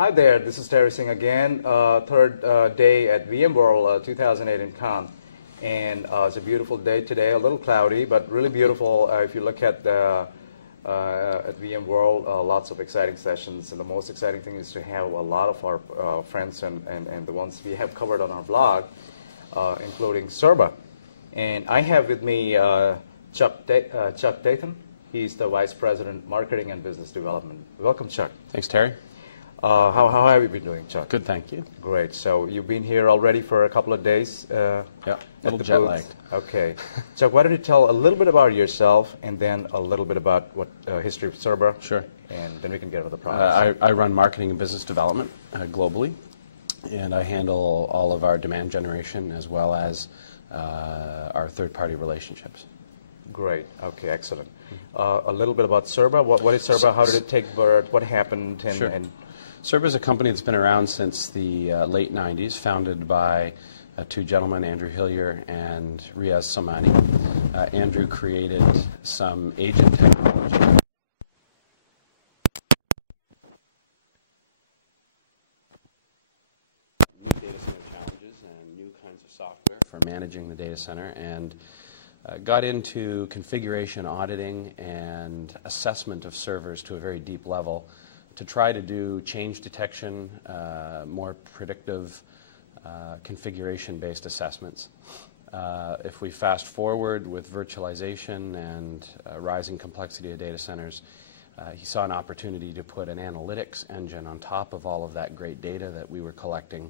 Hi there, this is Terry Singh again, third day at VMworld 2008 in Cannes. And it's a beautiful day today, a little cloudy, but really beautiful. If you look at VMworld, lots of exciting sessions. And the most exciting thing is to have a lot of our friends and the ones we have covered on our blog, including CiRBA. And I have with me Chuck Tatham. He's the Vice President, Marketing and Business Development. Welcome, Chuck. Thanks, Terry. How have you been doing, Chuck? Good, thank you. Great. So you've been here already for a couple of days? Yeah, a little jet-lagged. Okay. Chuck, why don't you tell a little bit about yourself and then a little bit about what history of CiRBA? Sure. And then we can get into the products. I run marketing and business development globally, and I handle all of our demand generation as well as our third-party relationships. Great. Okay, excellent. A little bit about CiRBA. What is CiRBA? How did it take birth? What happened? Sure. CiRBA is a company that's been around since the late 90s, founded by two gentlemen, Andrew Hillier and Riaz Somani. Andrew created some agent technology. New data center challenges and new kinds of software for managing the data center, and got into configuration auditing and assessment of servers to a very deep level to try to do change detection, more predictive configuration-based assessments. If we fast forward with virtualization and rising complexity of data centers, he saw an opportunity to put an analytics engine on top of all of that great data that we were collecting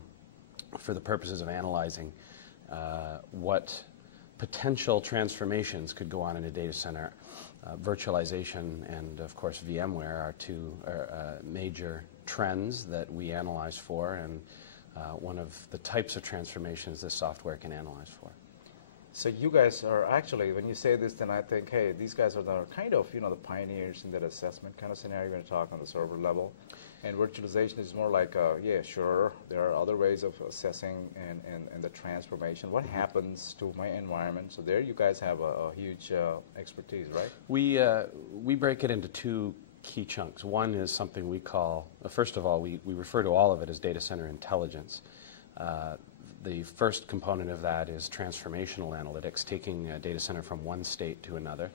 for the purposes of analyzing what potential transformations could go on in a data center. Virtualization and, of course, VMware are two major trends that we analyze for, and one of the types of transformations this software can analyze for. So you guys are actually, when you say this, then I think, hey, these guys are the kind of, the pioneers in that assessment kind of scenario when you talk on the server level. And virtualization is more like, yeah, sure, there are other ways of assessing and the transformation. What happens to my environment? So there you guys have a huge expertise, right? We break it into two key chunks. One is something we call, first of all, we refer to all of it as data center intelligence. The first component of that is transformational analytics, taking a data center from one state to another.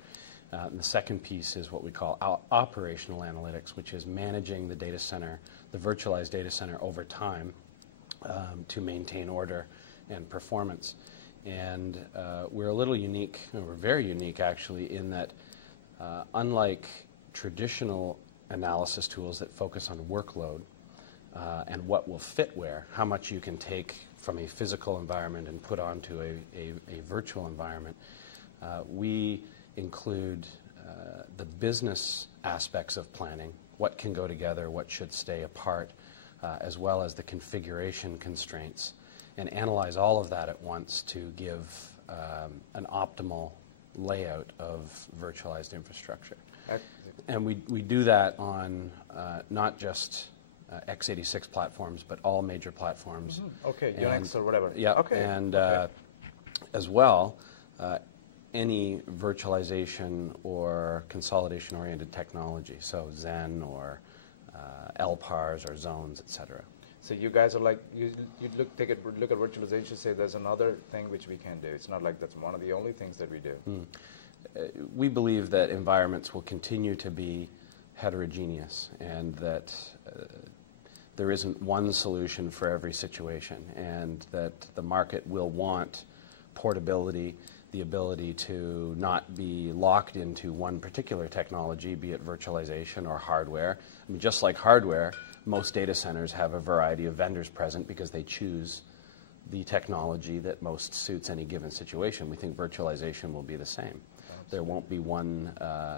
And the second piece is what we call operational analytics, which is managing the data center, the virtualized data center over time to maintain order and performance. And we're a little unique, we're very unique actually, in that unlike traditional analysis tools that focus on workload and what will fit where, how much you can take from a physical environment and put onto a virtual environment, we include the business aspects of planning, what can go together, what should stay apart, as well as the configuration constraints, and analyze all of that at once to give an optimal layout of virtualized infrastructure. And we do that on not just x86 platforms, but all major platforms. Mm-hmm. Okay, Unix or whatever. Yeah, okay. And as well, any virtualization or consolidation-oriented technology, so Xen or LPARs or zones, etc. So you guys are like, you look at virtualization, say there's another thing which we can do. It's not like that's one of the only things that we do. We believe that environments will continue to be heterogeneous and that there isn't one solution for every situation, and that the market will want portability, the ability to not be locked into one particular technology, be it virtualization or hardware. I mean, just like hardware, most data centers have a variety of vendors present because they choose the technology that most suits any given situation. We think virtualization will be the same. Absolutely. There won't be one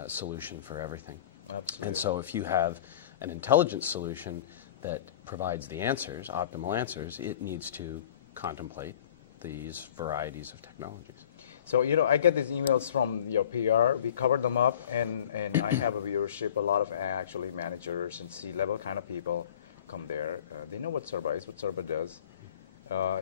solution for everything. Absolutely. And so if you have an intelligence solution that provides the answers, optimal answers, it needs to contemplate these varieties of technologies. So, I get these emails from your PR. We covered them up, and I have a viewership. A lot of actually managers and C-level kind of people come there. They know what CiRBA is, what CiRBA does.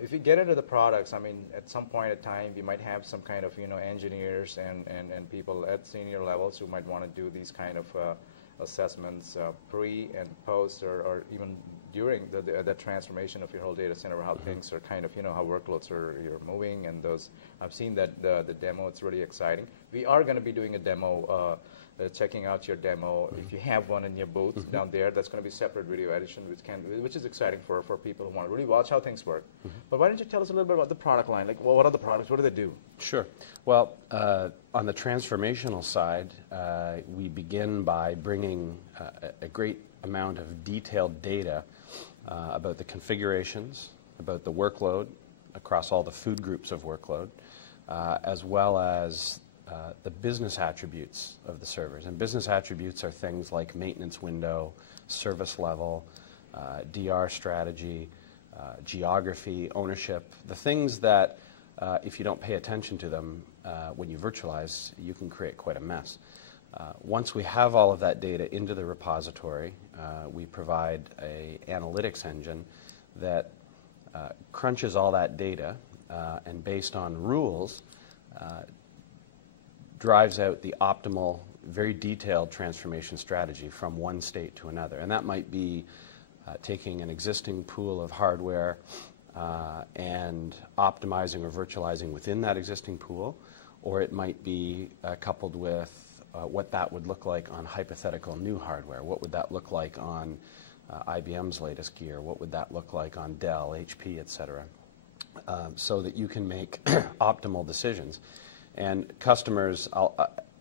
If you get into the products, I mean, at some point in time, we might have some kind of, engineers and people at senior levels who might want to do these kind of assessments pre and post or even during the transformation of your whole data center, how things are kind of, how workloads you're moving, and those. I've seen that the demo. It's really exciting. We are going to be doing a demo, checking out your demo. If you have one in your booth down there, that's going to be separate video edition, which is exciting for people who want to really watch how things work. But why don't you tell us a little bit about the product line? Like, what are the products? What do they do? Sure. Well, on the transformational side, we begin by bringing a great amount of detailed data about the configurations, about the workload across all the food groups of workload, as well as the business attributes of the servers. And business attributes are things like maintenance window, service level, DR strategy, geography, ownership, the things that if you don't pay attention to them when you virtualize, you can create quite a mess. Once we have all of that data into the repository, we provide an analytics engine that crunches all that data and based on rules drives out the optimal, very detailed transformation strategy from one state to another. And that might be taking an existing pool of hardware and optimizing or virtualizing within that existing pool, or it might be coupled with what that would look like on hypothetical new hardware. What would that look like on IBM's latest gear? What would that look like on Dell, HP, et cetera? So that you can make optimal decisions. And customers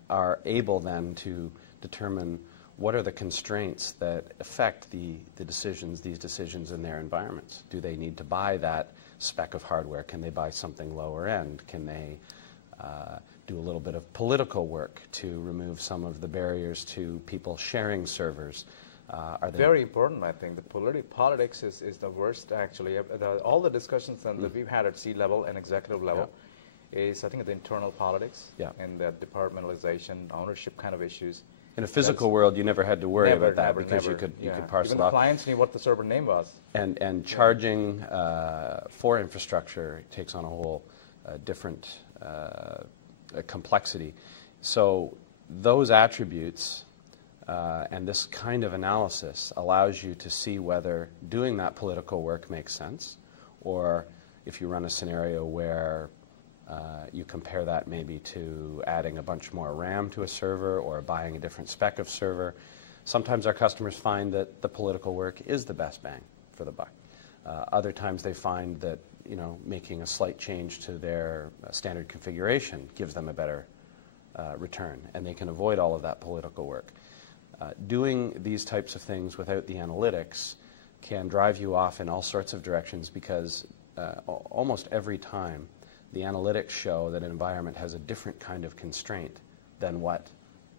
are able then to determine what are the constraints that affect these decisions in their environments. Do they need to buy that spec of hardware? Can they buy something lower end? Can they do a little bit of political work to remove some of the barriers to people sharing servers? Very important, I think. The politics is the worst, actually. All the discussions that we've had at C-level and executive level is, I think, the internal politics and the departmentalization, ownership kind of issues. In a physical world, you never had to worry about that because you could parse Even it off. the clients knew what the server name was. And charging for infrastructure takes on a whole different complexity. So those attributes and this kind of analysis allows you to see whether doing that political work makes sense, or if you run a scenario where you compare that maybe to adding a bunch more RAM to a server or buying a different spec of server. Sometimes our customers find that the political work is the best bang for the buck. Other times they find that making a slight change to their standard configuration gives them a better return, and they can avoid all of that political work. Doing these types of things without the analytics can drive you off in all sorts of directions because almost every time the analytics show that an environment has a different kind of constraint than what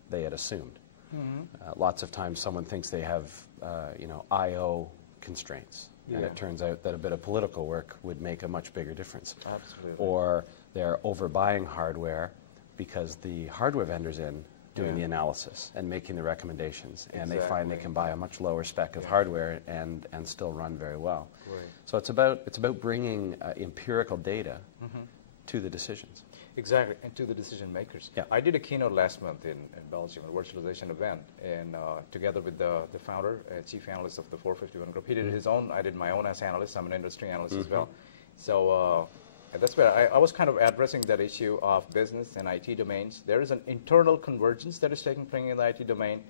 they had assumed. Lots of times someone thinks they have I/O constraints, and it turns out that a bit of political work would make a much bigger difference. Absolutely. Or they're overbuying hardware because the hardware vendor's in doing the analysis and making the recommendations, and they find they can buy a much lower spec of hardware and still run very well. Right. So it's about bringing empirical data to the decisions. Exactly, and to the decision makers. Yeah. I did a keynote last month in Belgium, a virtualization event, and together with the founder, chief analyst of the 451 group. He did his own, I did my own as analyst. I'm an industry analyst as well. So that's where I was kind of addressing that issue of business and IT domains. There is an internal convergence that is taking place in the IT domain,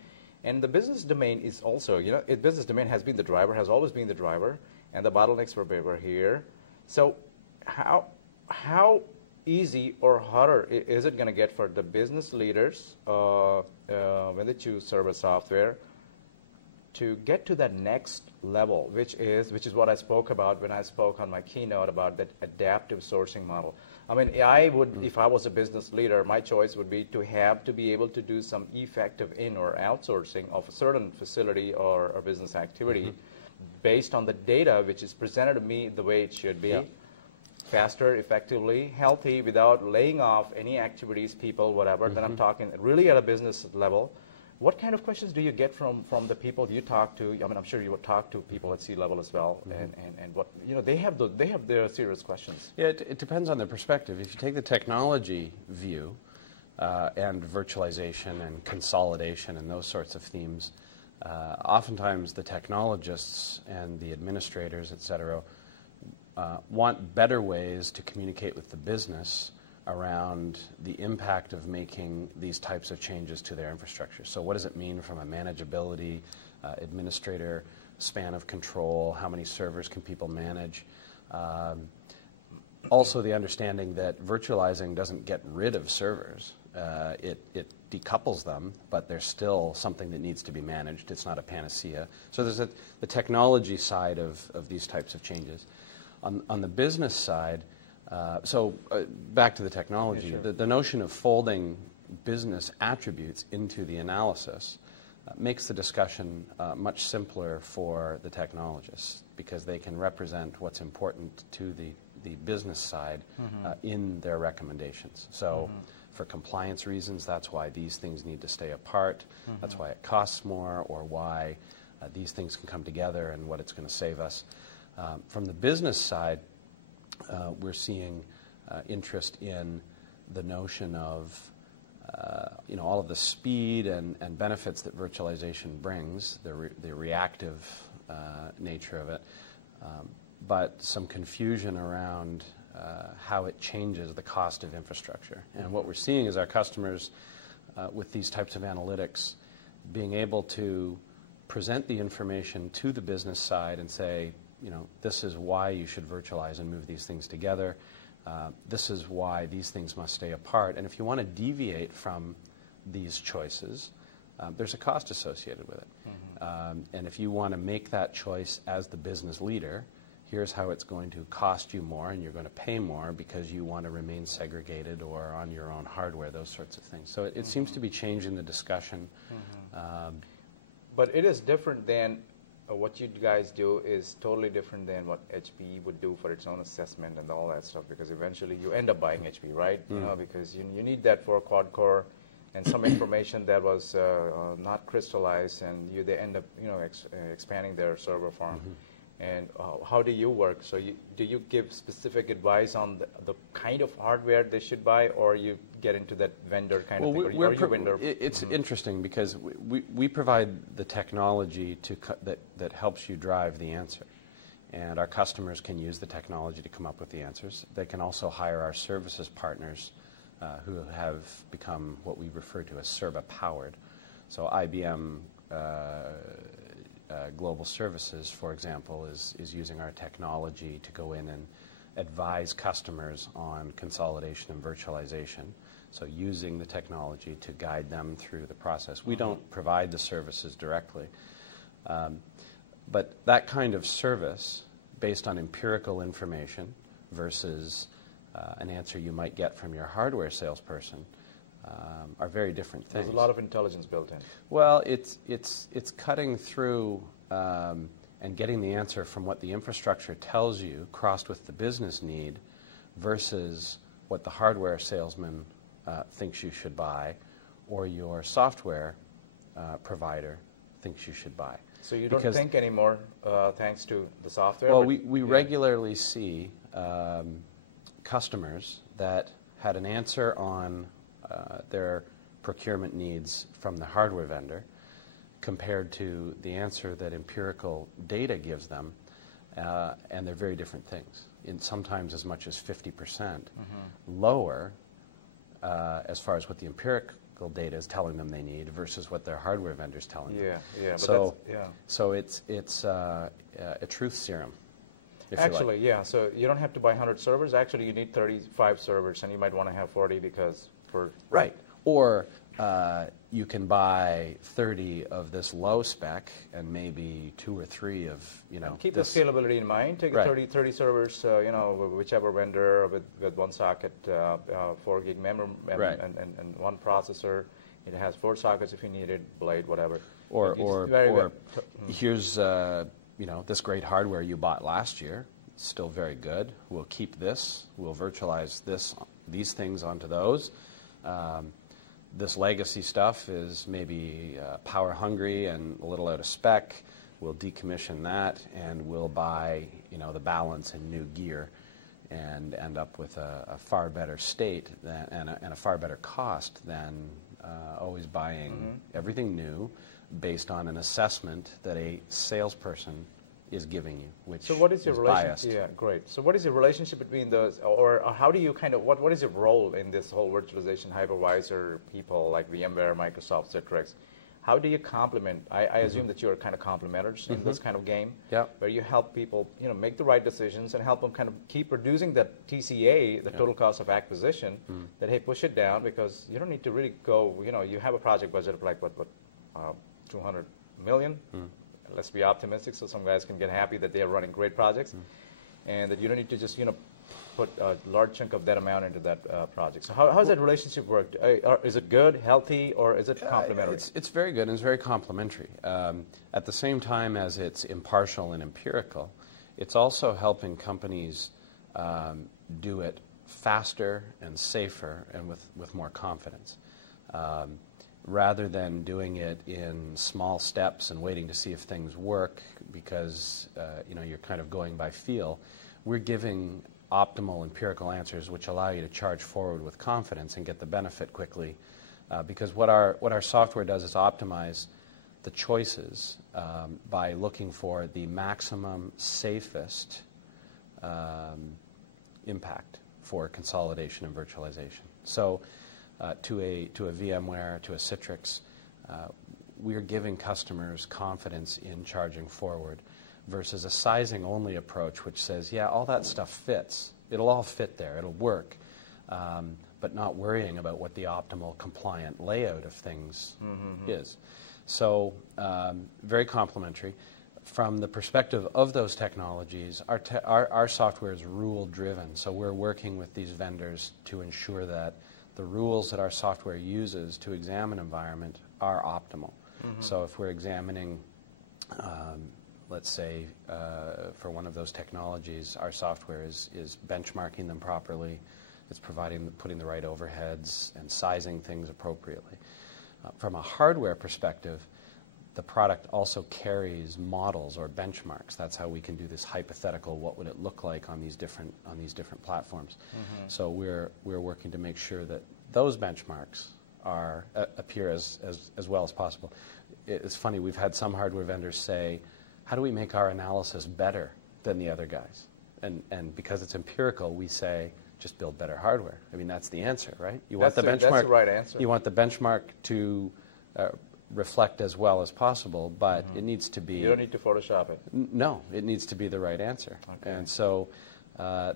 and the business domain is also, business domain has been the driver, has always been the driver, and the bottlenecks were here. So how easy or harder is it going to get for the business leaders when they choose server software to get to that next level, which is what I spoke about when I spoke on my keynote about that adaptive sourcing model. I mean, I would, if I was a business leader, my choice would be to be able to do some effective in or outsourcing of a certain facility or business activity based on the data which is presented to me the way it should be. Faster, effectively, healthy, without laying off any activities, people, whatever. Then I'm talking really at a business level. What kind of questions do you get from the people you talk to? I mean, I'm sure you would talk to people at C-level as well, and what they have their serious questions. Yeah, it depends on their perspective. If you take the technology view and virtualization and consolidation and those sorts of themes, oftentimes the technologists and the administrators, et cetera, want better ways to communicate with the business around the impact of making these types of changes to their infrastructure. So what does it mean from a manageability, administrator span of control, how many servers can people manage? Also the understanding that virtualizing doesn't get rid of servers. It decouples them, but there's still something that needs to be managed. It's not a panacea. So there's the technology side of these types of changes. On the business side, back to the technology, yeah, sure. the notion of folding business attributes into the analysis makes the discussion much simpler for the technologists because they can represent what's important to the business side in their recommendations. So for compliance reasons, that's why these things need to stay apart. That's why it costs more, or why these things can come together and what it's going to save us. From the business side, we're seeing interest in the notion of all of the speed and benefits that virtualization brings, the reactive nature of it, but some confusion around how it changes the cost of infrastructure. And what we're seeing is our customers with these types of analytics being able to present the information to the business side and say, this is why you should virtualize and move these things together. This is why these things must stay apart. And if you want to deviate from these choices, there's a cost associated with it. And if you want to make that choice as the business leader, here's how it's going to cost you more, and you're going to pay more because you want to remain segregated or on your own hardware, those sorts of things. So it seems to be changing the discussion. But it is different than what you guys do is totally different than what HPE would do for its own assessment and all that stuff, because eventually you end up buying HP, right? Because you need that for quad core and some information that was not crystallized, and they end up expanding their server farm. And how do you work? So do you give specific advice on the kind of hardware they should buy, or you get into that vendor kind of thing? It's interesting because we provide the technology that helps you drive the answer. And our customers can use the technology to come up with the answers. They can also hire our services partners who have become what we refer to as CiRBA powered. So IBM Global Services, for example, is using our technology to go in and advise customers on consolidation and virtualization. So using the technology to guide them through the process. We don't provide the services directly. But that kind of service, based on empirical information versus an answer you might get from your hardware salesperson, are very different things. There's a lot of intelligence built in. Well, it's cutting through and getting the answer from what the infrastructure tells you, crossed with the business need, versus what the hardware salesman thinks you should buy, or your software provider thinks you should buy. So you don't think anymore, thanks to the software? Well, we regularly see customers that had an answer on their procurement needs from the hardware vendor compared to the answer that empirical data gives them, and they're very different things. Sometimes as much as 50% lower as far as what the empirical data is telling them they need versus what their hardware vendor is telling them. So it's a truth serum. Actually, yeah. So you don't have to buy 100 servers. Actually, you need 35 servers, and you might want to have 40 because for... Right. Or you can buy 30 of this low spec and maybe 2 or 3 of, keep the scalability in mind. Take 30 servers, whichever vendor with one socket, 4 gig memory, and one processor. It has 4 sockets if you need it, blade, whatever. Or here's this great hardware you bought last year. It's still very good. We'll keep this. We'll virtualize these things onto those. This legacy stuff is maybe power hungry and a little out of spec. We'll decommission that, and we'll buy the balance in new gear and end up with a far better state and a far better cost than always buying everything new based on an assessment that a salesperson is giving you, which so what is your biased. Yeah, great. So what is your relationship between those, or how do you kind of, what is your role in this whole virtualization hypervisor people like VMware, Microsoft, Citrix? How do you complement? I assume that you're kind of complementers in this kind of game, where you help people, make the right decisions and help them kind of keep reducing that TCA, the total cost of acquisition. That hey, push it down because you don't need to really go. You have a project budget of like what 200 million. Let's be optimistic, so some guys can get happy that they are running great projects, and that you don't need to just put a large chunk of that amount into that project. So how does that relationship work? Is it good, healthy, or is it complementary? It's very good and it's very complementary. At the same time as it's impartial and empirical, it's also helping companies do it faster and safer and with more confidence. Rather than doing it in small steps and waiting to see if things work because you're kind of going by feel, we're giving optimal empirical answers which allow you to charge forward with confidence and get the benefit quickly. Because what our software does is optimize the choices by looking for the maximum safest impact for consolidation and virtualization. So to a VMware, to a Citrix, we're giving customers confidence in charging forward versus a sizing-only approach which says, yeah, all that stuff fits. It'll all fit there. It'll work. But not worrying about what the optimal compliant layout of things is. So very complementary. From the perspective of those technologies, our software is rule-driven. So we're working with these vendors to ensure that the rules that our software uses to examine environment are optimal. So if we're examining, let's say, for one of those technologies, our software is benchmarking them properly. It's putting the right overheads and sizing things appropriately. From a hardware perspective, the product also carries models or benchmarks. That's how we can do this hypothetical, what would it look like on these different platforms. So we're working to make sure that those benchmarks appear as well as possible. It's funny, we've had some hardware vendors say, how do we make our analysis better than the other guys? And because it's empirical, we say, just build better hardware. I mean, that's the answer, right? That's the right answer. You want the benchmark to reflect as well as possible, but it needs to be... You don't need to Photoshop it. No, it needs to be the right answer. Okay. And so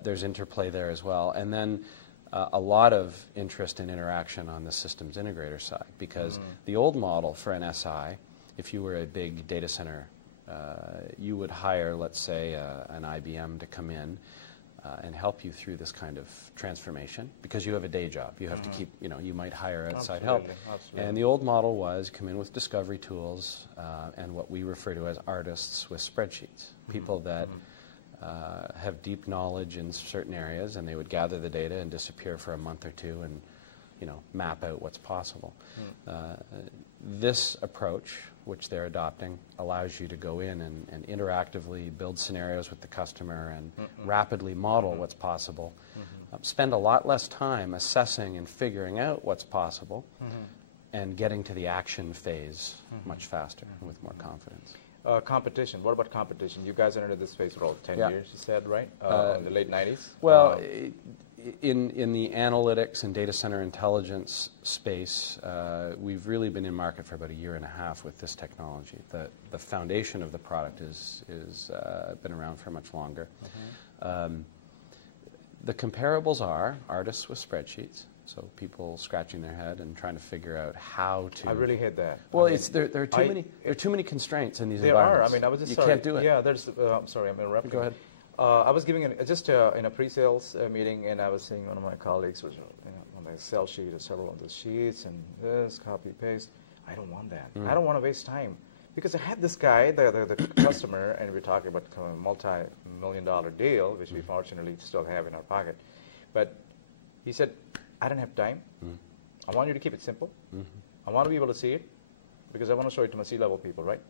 there's interplay there as well. And then a lot of interest and interaction on the systems integrator side, because the old model for an SI, if you were a big data center, you would hire, let's say, an IBM to come in and help you through this kind of transformation because you have a day job. You have to keep, you might hire outside help. Absolutely. And the old model was come in with discovery tools and what we refer to as artists with spreadsheets, people that have deep knowledge in certain areas, and they would gather the data and disappear for a month or two and map out what's possible. This approach, which they're adopting, allows you to go in and interactively build scenarios with the customer and rapidly model what's possible, spend a lot less time assessing and figuring out what's possible, and getting to the action phase much faster and with more confidence. Competition. What about competition? You guys are into this space for all 10 years, you said, right? In the late 90s? Well, in the analytics and data center intelligence space, we've really been in market for about a year and a half with this technology. The foundation of the product is been around for much longer. The comparables are artists with spreadsheets, so people scratching their head and trying to figure out how to. I really hate that. Well, there are too many constraints in these environments. There are. I mean, I was just you can't do it. Yeah, there's. I'm sorry, I'm interrupting. Go ahead. I was giving just in a pre-sales meeting, and I was seeing one of my colleagues was on the Excel sheet, several of the sheets, and this copy paste. I don't want that. I don't want to waste time because I had this guy, the customer, and we're talking about a multi-million-dollar deal, which we fortunately still have in our pocket. But he said, "I don't have time. I want you to keep it simple. I want to be able to see it because I want to show it to my C-level people, right?"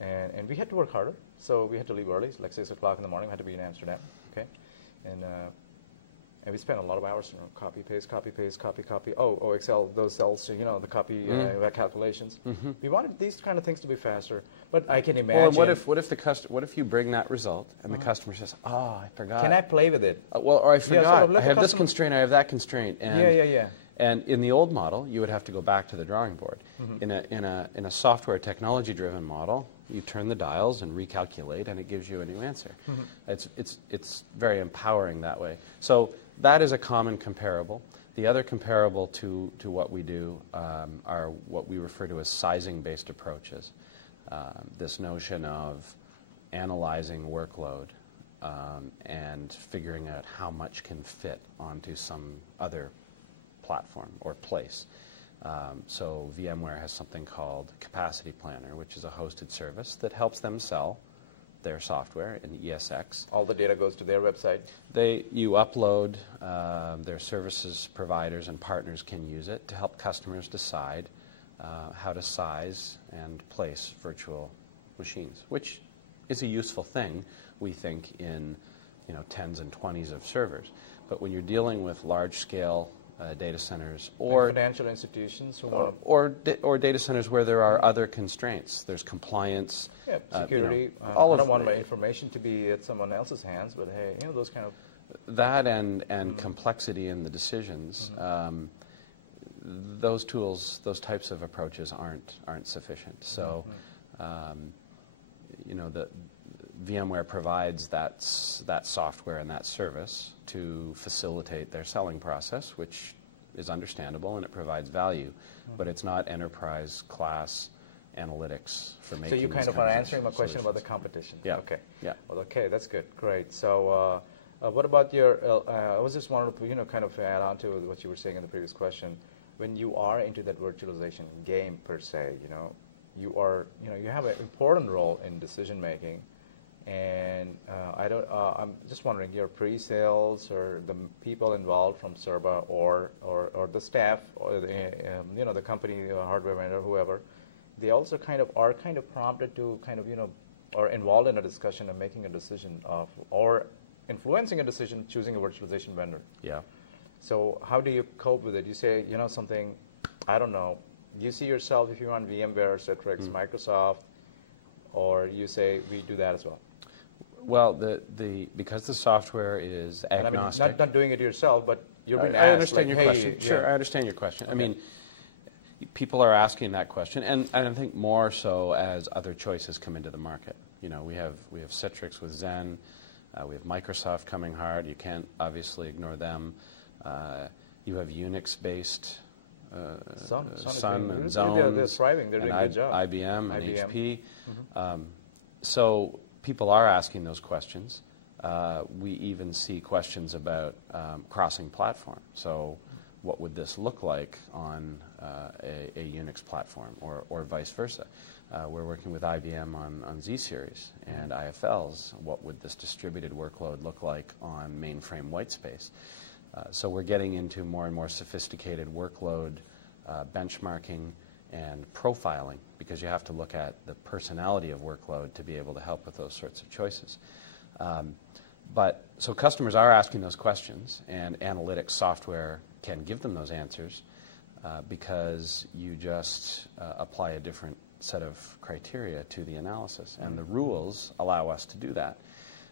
And we had to work harder, so we had to leave early, like 6 o'clock in the morning. We had to be in Amsterdam, okay? And And we spend a lot of hours, copy, paste, copy, paste, copy, copy. Oh, Excel, those cells, the copy calculations. We wanted these kind of things to be faster, but I can imagine. Well, what if you bring that result and the customer says, "Oh, I forgot." Can I play with it? Or I forgot. So I have this constraint. I have that constraint. And yeah. And in the old model, you would have to go back to the drawing board. In a software technology-driven model, you turn the dials and recalculate, and it gives you a new answer. It's very empowering that way. So that is a common comparable. The other comparable to what we do are what we refer to as sizing-based approaches. This notion of analyzing workload and figuring out how much can fit onto some other platform or place. So VMware has something called Capacity Planner, which is a hosted service that helps them sell their software in ESX. All the data goes to their website? You upload, their services providers and partners can use it to help customers decide how to size and place virtual machines, which is a useful thing, we think, in tens and 20s of servers. But when you're dealing with large-scale data centers or financial institutions or data centers where there are other constraints. There's compliance, security. I don't want my information to be at someone else's hands, but hey, those kind of that and complexity in the decisions. Those tools, those types of approaches aren't sufficient. So, the VMware provides that software and that service to facilitate their selling process, which is understandable and it provides value, but it's not enterprise class analytics for making. So you kind of are answering my question about the competition. Yeah. Okay. Yeah. Well, okay, that's good. Great. So, what about your? I was just wanted to kind of add on to what you were saying in the previous question. When you are into that virtualization game per se, you have an important role in decision making. And I'm just wondering, your pre-sales or the people involved from CiRBA or the staff or the company, hardware vendor, whoever, they also are prompted to or involved in a discussion of making a decision or influencing a decision, choosing a virtualization vendor. Yeah. So how do you cope with it? You say, something, I don't know. You see yourself if you're on VMware, Citrix, Microsoft, or you say we do that as well. Well, because the software is agnostic. I mean, not doing it yourself, but you're being asked. I understand your question. Sure, I understand your question. Okay. I mean, people are asking that question, and I think more so as other choices come into the market. We have Citrix with Zen, we have Microsoft coming hard. You can't obviously ignore them. You have Unix-based Sun and Zones. They're thriving. They're doing a good job. IBM and HP. So people are asking those questions. We even see questions about crossing platform. So what would this look like on a Unix platform or vice versa? We're working with IBM on Z-Series and IFLs. What would this distributed workload look like on mainframe whitespace? So we're getting into more and more sophisticated workload benchmarking and profiling, because you have to look at the personality of workload to be able to help with those sorts of choices. So customers are asking those questions, and analytics software can give them those answers because you just apply a different set of criteria to the analysis, and the rules allow us to do that.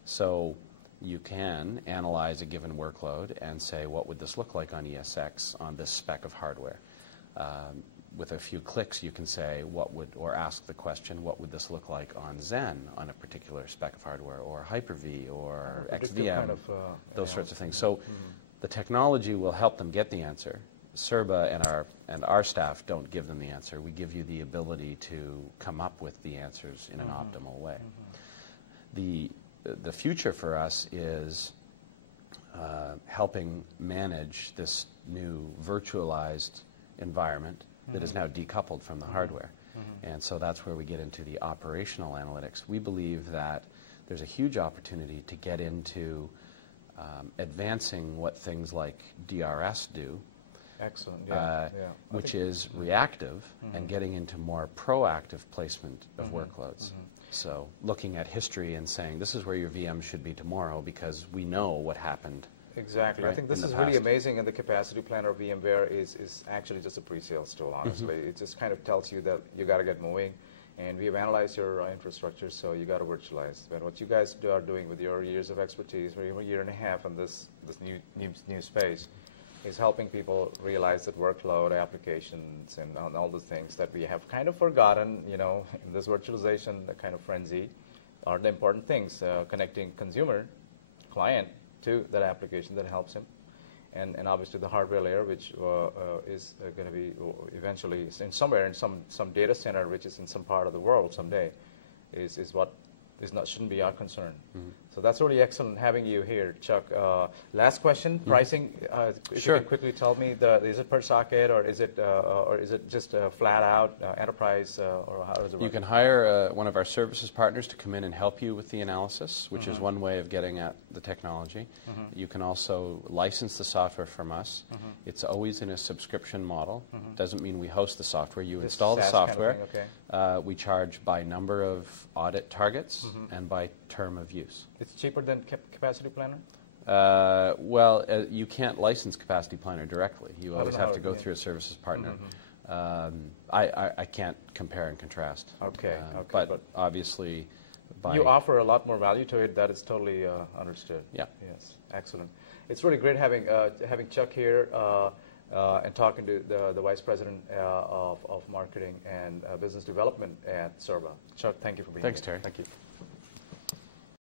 So you can analyze a given workload and say, what would this look like on ESX on this spec of hardware? With a few clicks, you can say, or ask the question, what would this look like on Zen on a particular spec of hardware, or Hyper-V, or XVM, those sorts of things. So the technology will help them get the answer. CiRBA and our staff don't give them the answer. We give you the ability to come up with the answers in an optimal way. The future for us is helping manage this new virtualized environment that is now decoupled from the hardware. And so that's where we get into the operational analytics. We believe that there's a huge opportunity to get into advancing what things like DRS do. Excellent. Which is reactive, and getting into more proactive placement of workloads. So looking at history and saying, this is where your VM should be tomorrow because we know what happened Exactly. Right, I think this in the is really past. amazing, and the capacity planner of VMware is actually just a pre-sales tool, honestly. It just kind of tells you that you got to get moving, and we have analyzed your infrastructure, so you got to virtualize. But what you guys are doing with your years of expertise, or even a year and a half in this new space, is helping people realize that workload, applications, and all the things that we have kind of forgotten, in this virtualization kind of frenzy, are the important things, connecting consumer, client, to that application that helps him. And obviously the hardware layer, which is going to be eventually somewhere in some data center, which is in some part of the world someday, is what shouldn't be our concern. So that's really excellent having you here, Chuck. Last question, pricing. If Sure. you can quickly tell me, is it per socket, or is it just flat out enterprise, or how does it work? You can hire one of our services partners to come in and help you with the analysis, which is one way of getting at the technology. You can also license the software from us. It's always in a subscription model. Doesn't mean we host the software. You This install the SaaS kind of software. thing, okay. We charge by number of audit targets and by term of use. It's cheaper than Capacity Planner? You can't license Capacity Planner directly. You always know have how to it- go yeah. through a services partner. I can't compare and contrast. Okay, But obviously, you offer a lot more value to it. That is totally understood. Yeah. Yes, excellent. It's really great having Chuck here and talking to the Vice President of Marketing and Business Development at CiRBA. Chuck, thank you for being Thanks, here. Terry. Thank you.